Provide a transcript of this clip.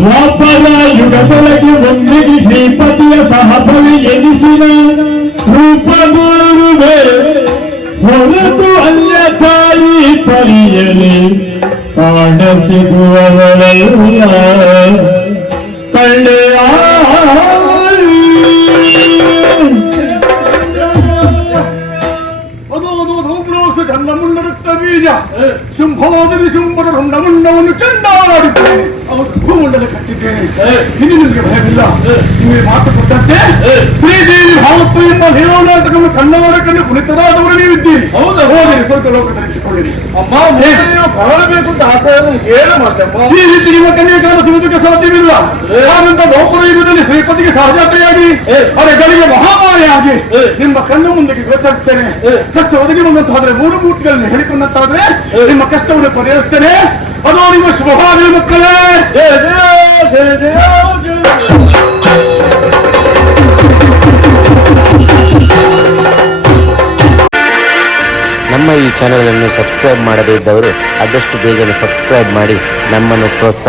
ದ್ವಾಪರ ಯುಗದೊಳಗೆ ಒಮ್ಮೆಗೆ ಶ್ರೀಪತಿಯ ಸಹಬಲಿ ಎನಿಸಿನ ರೂಪಗುರುವೆ ಹೊರತು ಅನ್ಯ ತಾಯಿ ಪರಿಯಲಿ ಕಾಣಸಿಗುವವಳೆಲ್ಲ ಕಳ್ಳೆಯ ಚಂಡಮುಂಡರುತ್ತ ಬೀಜ ಶುಂಭೋದರಿ ಶುಂಭದ ರುಂಡಮುಂಡವನ್ನು ಚಂಡಾಡಿದ್ದೇನೆ ಭೂಮಂಡಲ ಕಟ್ಟಿದ್ದೇನೆ ಇನ್ನು ನಿಮಗೆ ಭಯವಿಲ್ಲ ನಿಮಗೆ ಮಾತು ಕೊಟ್ಟಂತೆ ಶ್ರೀದೇವಿ ಭಾವತ್ತು ಎಂಬ ಹೇಳೋನಾಟಕವನ್ನು ಕಣ್ಣವರ ಕಣ್ಣು ಕುಣಿತರಾದವರು ನೀವಿದ್ದೀರಿ ಹೌದಾ ಹೋದಿರಿ ಸ್ವಲ್ಪ ಲೋಕ ಧರಿಸಿಕೊಳ್ಳಿರಿ ಅಮ್ಮ ಬರಬೇಕು ಅಂತ ಆಸೆ ಹೇಳ ಮಾತಮ್ಮ ಈ ರೀತಿ ನಿಮ್ಮ ಕನ್ಯೆ ಕಾಣಿಸುವುದಕ್ಕೆ ಸಾಧ್ಯವಿಲ್ಲ ಹಾಗಂತ ಲೋಕದ ಯುಗದಲ್ಲಿ ಶ್ರೀಪತಿಗೆ ಸಹಜತೆಯಾಗಿ ಅವರಿಗೆ ಮಹಾಮಾರಿಯಾಗಿ ನಿಮ್ಮ ಕಣ್ಣು ಮುಂದಕ್ಕೆ ಗೋಚರಿಸ್ತೇನೆ ಕಷ್ಟ ಒದಗಿ ಬಂದಂತಾದ್ರೆ ಮೂರು ಮೂರ್ತಿಗಳನ್ನು ಹೇಳಿಕೊಂಡಂತಾದ್ರೆ ನಿಮ್ಮ ಕಷ್ಟವನ್ನು ಪರಿಹರಿಸ್ತೇನೆ ಅದು ನಿಮ್ಮ ಶುಭವಾಗಲಿ ಮಕ್ಕಳೇ. ನಮ್ಮ ಈ ಚಾನೆಲ್ ಅನ್ನು ಸಬ್ಸ್ಕ್ರೈಬ್ ಮಾಡದೇ ಇದ್ದವರು ಆದಷ್ಟು ಬೇಗನೆ ಸಬ್ಸ್ಕ್ರೈಬ್ ಮಾಡಿ ನಮ್ಮನ್ನು ಪ್ರೋತ್ಸಾಹ